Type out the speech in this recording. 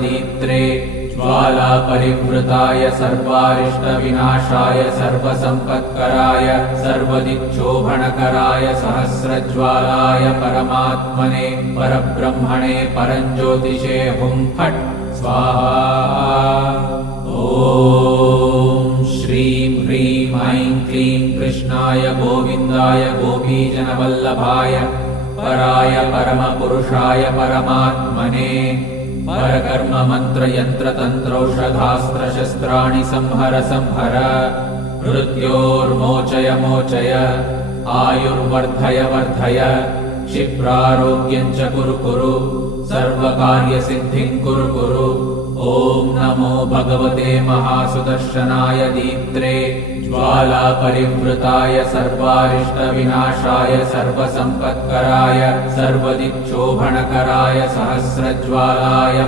दीप्त्रे ज्वाला परिवृताय सर्वारिष्टविनाशाय सर्वसम्पत्कराय सर्वदिक्शोभनकराय सहस्रज्वालाय परमात्मने परब्रह्मणे परञ्ज्योतिषे हुं फट् स्वाहा। ॐ श्रीं ह्रीं ऐं क्लीं कृष्णाय गोविन्दाय गोपीजनवल्लभाय पराय परमपुरुषाय परमात्मने परकर्म मंत्र यंत्र तंत्रौषधास्त्र शस्त्राणि संहर संहर मृत्योर्मोचय मोचय आयुर्वर्धय वर्धय क्षिप्रारोग्यं च कुरु कुरु सर्वकार्यसिद्धिं कुरु कुरु। ॐ नमो भगवते महासुदर्शनाय दीप्त्रे ज्वाला परिवृताय सर्वारिष्टविनाशाय सर्वसम्पत्कराय सर्वदिक्शोभनकराय सहस्रज्वालाय